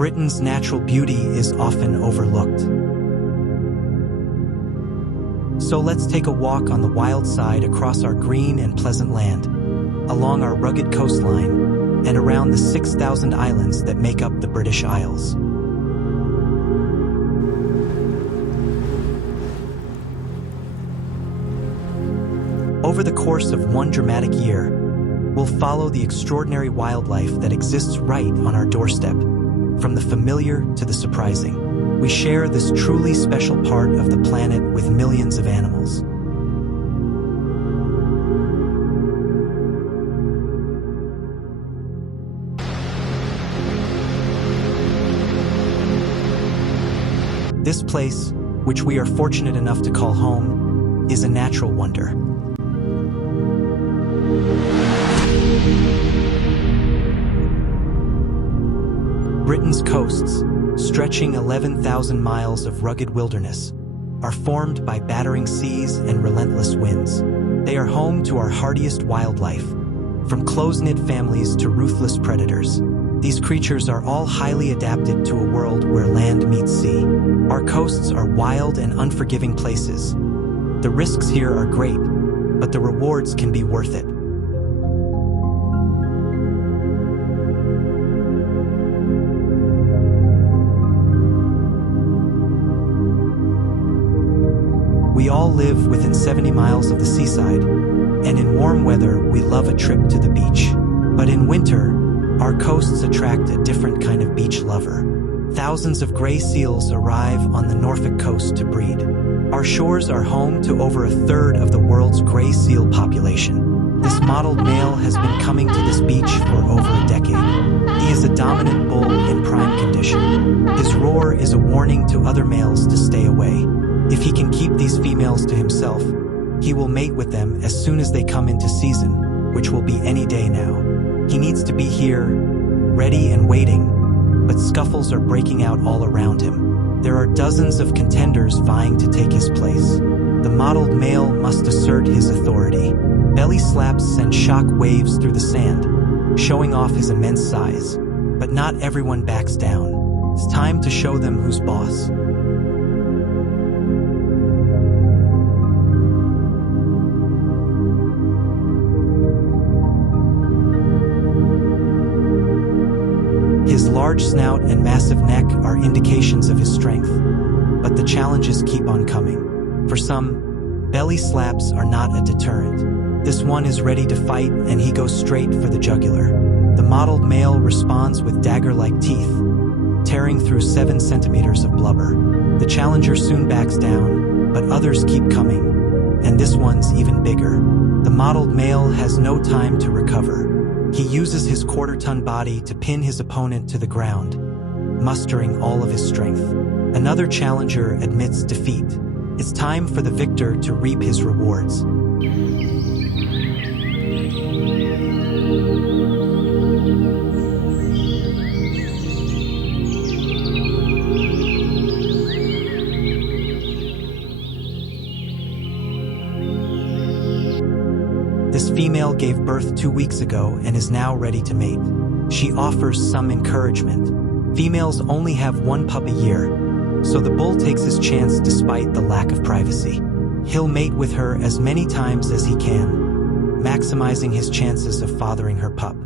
Britain's natural beauty is often overlooked. So let's take a walk on the wild side across our green and pleasant land, along our rugged coastline, and around the 6,000 islands that make up the British Isles. Over the course of one dramatic year, we'll follow the extraordinary wildlife that exists right on our doorstep, from the familiar to the surprising. We share this truly special part of the planet with millions of animals. This place, which we are fortunate enough to call home, is a natural wonder. Britain's coasts, stretching 11,000 miles of rugged wilderness, are formed by battering seas and relentless winds. They are home to our hardiest wildlife, from close-knit families to ruthless predators. These creatures are all highly adapted to a world where land meets sea. Our coasts are wild and unforgiving places. The risks here are great, but the rewards can be worth it. We all live within 70 miles of the seaside, and in warm weather we love a trip to the beach. But in winter, our coasts attract a different kind of beach lover. Thousands of gray seals arrive on the Norfolk coast to breed. Our shores are home to over a third of the world's gray seal population. This mottled male has been coming to this beach for over a decade. He is a dominant bull in prime condition. His roar is a warning to other males to stay away. If he can keep these females to himself, he will mate with them as soon as they come into season, which will be any day now. He needs to be here, ready and waiting, but scuffles are breaking out all around him. There are dozens of contenders vying to take his place. The mottled male must assert his authority. Belly slaps send shock waves through the sand, showing off his immense size. But not everyone backs down. It's time to show them who's boss. His large snout and massive neck are indications of his strength, but the challenges keep on coming. For some, belly slaps are not a deterrent. This one is ready to fight, and he goes straight for the jugular. The mottled male responds with dagger-like teeth, tearing through 7 centimeters of blubber. The challenger soon backs down, but others keep coming, and this one's even bigger. The mottled male has no time to recover. He uses his quarter-ton body to pin his opponent to the ground, mustering all of his strength. Another challenger admits defeat. It's time for the victor to reap his rewards. This female gave birth 2 weeks ago and is now ready to mate. She offers some encouragement. Females only have 1 pup a year, so the bull takes his chance despite the lack of privacy. He'll mate with her as many times as he can, maximizing his chances of fathering her pup.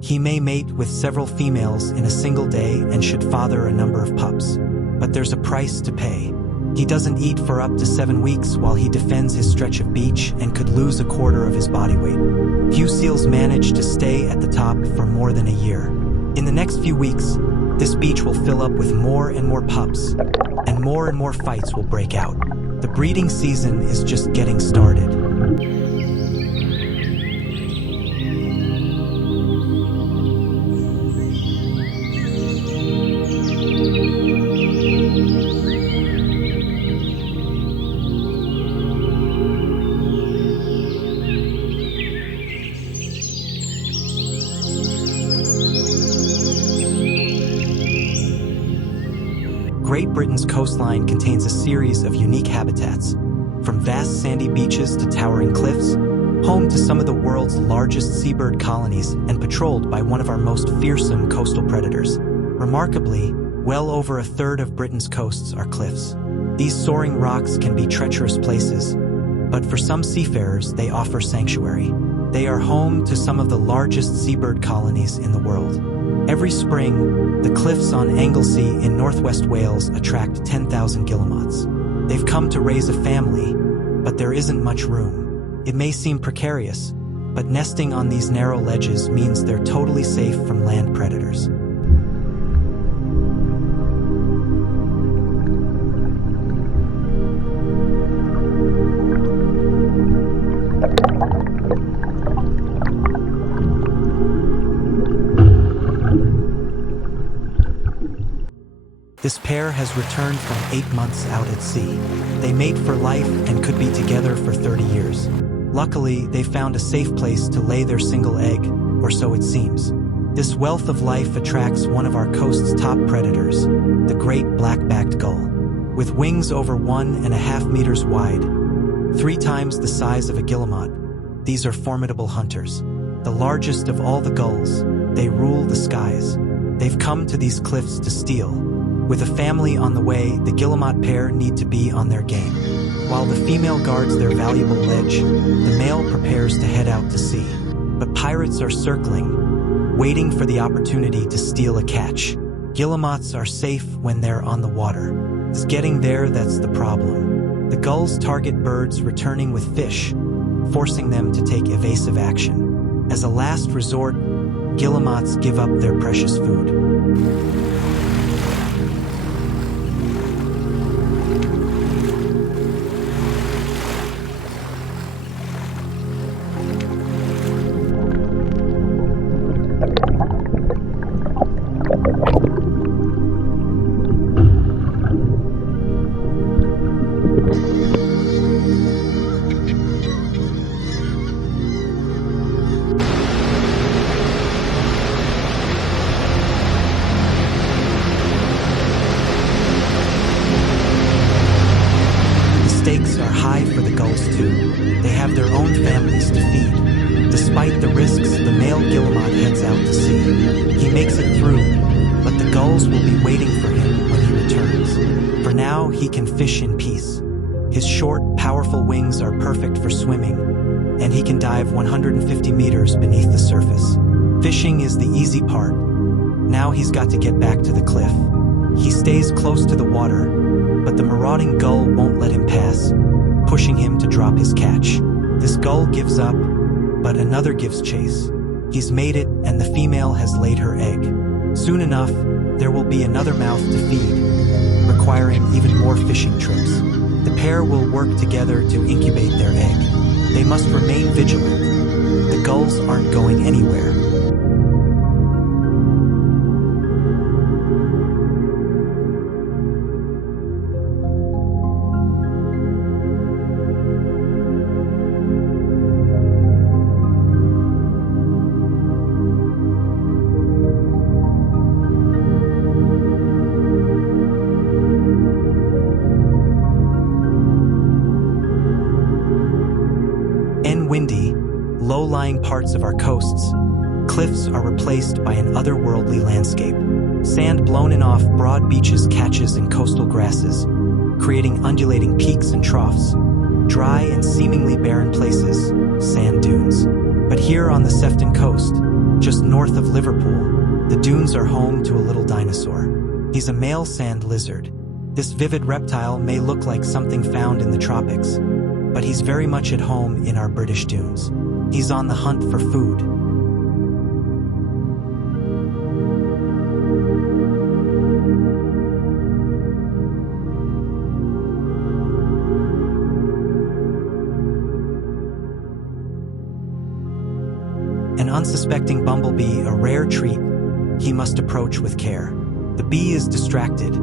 He may mate with several females in a single day and should father a number of pups, but there's a price to pay. He doesn't eat for up to 7 weeks while he defends his stretch of beach and could lose a quarter of his body weight. Few seals manage to stay at the top for more than a year. In the next few weeks, this beach will fill up with more and more pups, and more fights will break out. The breeding season is just getting started. Great Britain's coastline contains a series of unique habitats, from vast sandy beaches to towering cliffs, home to some of the world's largest seabird colonies and patrolled by one of our most fearsome coastal predators. Remarkably, Well over a third of Britain's coasts are cliffs. These soaring rocks can be treacherous places, but for some seafarers, they offer sanctuary. They are home to some of the largest seabird colonies in the world. Every spring, the cliffs on Anglesey in northwest Wales attract 10,000 guillemots. They've come to raise a family, but there isn't much room. It may seem precarious, but nesting on these narrow ledges means they're totally safe from land predators. This pair has returned from 8 months out at sea. They mate for life and could be together for 30 years. Luckily, they found a safe place to lay their single egg, or so it seems. This wealth of life attracts one of our coast's top predators, the great black-backed gull. With wings over 1.5 meters wide, 3 times the size of a guillemot, these are formidable hunters. The largest of all the gulls, they rule the skies. They've come to these cliffs to steal. With a family on the way, the guillemot pair need to be on their game. While the female guards their valuable ledge, the male prepares to head out to sea. But pirates are circling, waiting for the opportunity to steal a catch. Guillemots are safe when they're on the water. It's getting there that's the problem. The gulls target birds returning with fish, forcing them to take evasive action. As a last resort, guillemots give up their precious food. Stakes are high for the gulls too. They have their own families to feed. Despite the risks, the male guillemot heads out to sea. He makes it through, but the gulls will be waiting for him when he returns. For now, he can fish in peace. His short, powerful wings are perfect for swimming, and he can dive 150 meters beneath the surface. Fishing is the easy part. Now he's got to get back to the cliff. He stays close to the water, but the marauding gull won't let him pass, pushing him to drop his catch. This gull gives up, but another gives chase. He's made it, and the female has laid her egg. Soon enough, there will be another mouth to feed, requiring even more fishing trips. The pair will work together to incubate their egg. They must remain vigilant. The gulls aren't going anywhere. Windy, low-lying parts of our coasts, cliffs are replaced by an otherworldly landscape. Sand blown in off broad beaches catches in coastal grasses, creating undulating peaks and troughs. Dry and seemingly barren places, sand dunes. But here on the Sefton coast, just north of Liverpool, the dunes are home to a little dinosaur. He's a male sand lizard. This vivid reptile may look like something found in the tropics, but he's very much at home in our British dunes. He's on the hunt for food. An unsuspecting bumblebee, a rare treat, he must approach with care. The bee is distracted.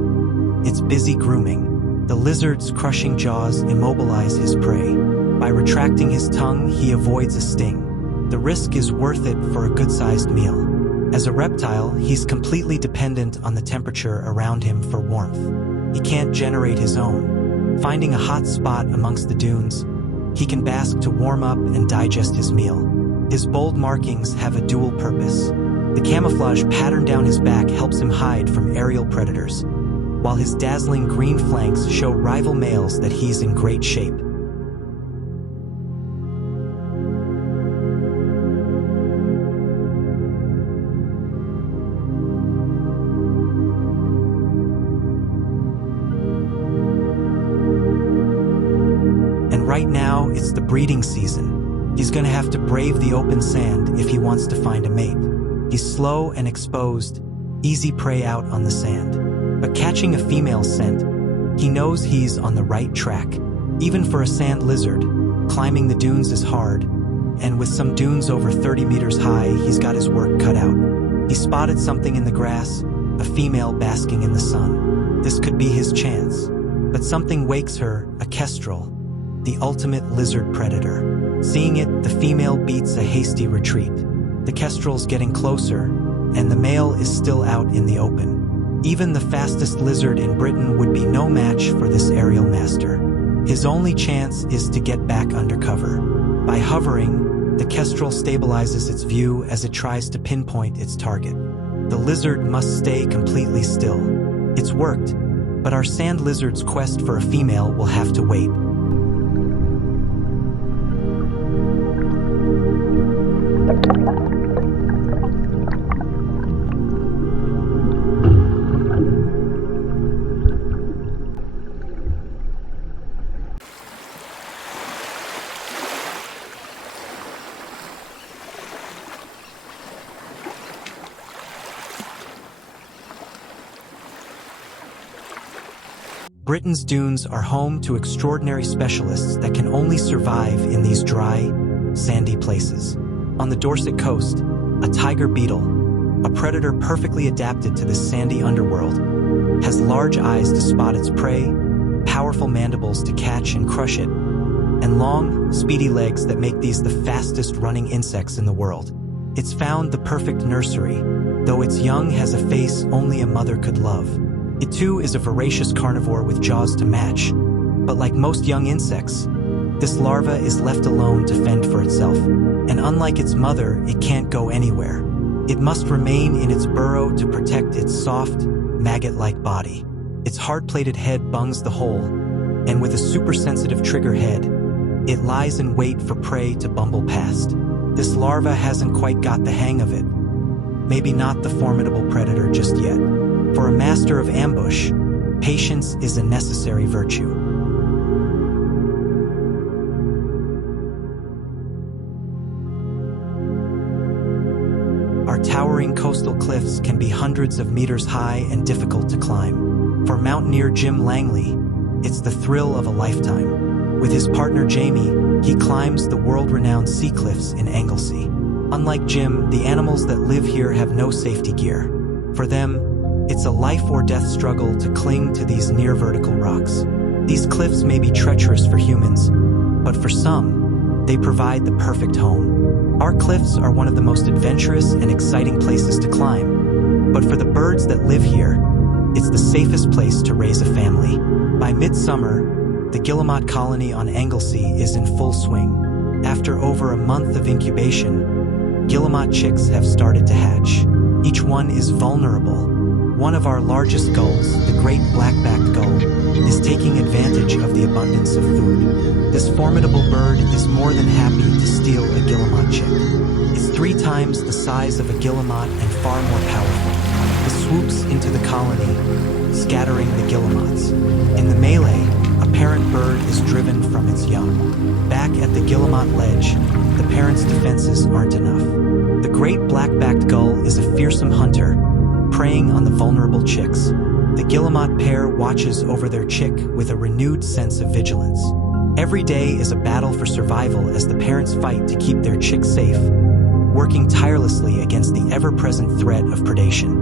It's busy grooming. The lizard's crushing jaws immobilize his prey. By retracting his tongue, he avoids a sting. The risk is worth it for a good-sized meal. As a reptile, he's completely dependent on the temperature around him for warmth. He can't generate his own. Finding a hot spot amongst the dunes, he can bask to warm up and digest his meal. His bold markings have a dual purpose. The camouflage pattern down his back helps helps him hide from aerial predators, while his dazzling green flanks show rival males that he's in great shape. Right now, it's the breeding season. He's gonna have to brave the open sand if he wants to find a mate. He's slow and exposed, easy prey out on the sand. But catching a female scent, he knows he's on the right track. Even for a sand lizard, climbing the dunes is hard, and with some dunes over 30 meters high, he's got his work cut out. He spotted something in the grass, a female basking in the sun. This could be his chance. But something wakes her, a kestrel, the ultimate lizard predator. Seeing it, the female beats a hasty retreat. The kestrel's getting closer, and the male is still out in the open. Even the fastest lizard in Britain would be no match for this aerial master. His only chance is to get back under cover. By hovering, the kestrel stabilizes its view as it tries to pinpoint its target. The lizard must stay completely still. It's worked, but our sand lizard's quest for a female will have to wait. Britain's dunes are home to extraordinary specialists that can only survive in these dry, sandy places. On the Dorset coast, a tiger beetle, a predator perfectly adapted to this sandy underworld, has large eyes to spot its prey, powerful mandibles to catch and crush it, and long, speedy legs that make these the fastest running insects in the world. It's found the perfect nursery, though its young has a face only a mother could love. It too is a voracious carnivore with jaws to match, but like most young insects, this larva is left alone to fend for itself, and unlike its mother, it can't go anywhere. It must remain in its burrow to protect its soft, maggot-like body. Its hard-plated head bungs the hole, and with a super-sensitive trigger head, it lies in wait for prey to bumble past. This larva hasn't quite got the hang of it. Maybe not the formidable predator just yet. For a master of ambush, patience is a necessary virtue. Our towering coastal cliffs can be hundreds of meters high and difficult to climb. For mountaineer Jim Langley, it's the thrill of a lifetime. With his partner Jamie, he climbs the world-renowned sea cliffs in Anglesey. Unlike Jim, the animals that live here have no safety gear. For them, it's a life-or-death struggle to cling to these near-vertical rocks. These cliffs may be treacherous for humans, but for some, they provide the perfect home. Our cliffs are one of the most adventurous and exciting places to climb, but for the birds that live here, it's the safest place to raise a family. By midsummer, the guillemot colony on Anglesey is in full swing. After over a month of incubation, guillemot chicks have started to hatch. Each one is vulnerable. One of our largest gulls, the great black-backed gull, is taking advantage of the abundance of food. This formidable bird is more than happy to steal a guillemot chick. It's 3 times the size of a guillemot and far more powerful. It swoops into the colony, scattering the guillemots. In the melee, a parent bird is driven from its young. Back at the guillemot ledge, the parent's defenses aren't enough. The great black-backed gull is a fearsome hunter, preying on the vulnerable chicks. The guillemot pair watches over their chick with a renewed sense of vigilance. Every day is a battle for survival as the parents fight to keep their chick safe, working tirelessly against the ever-present threat of predation.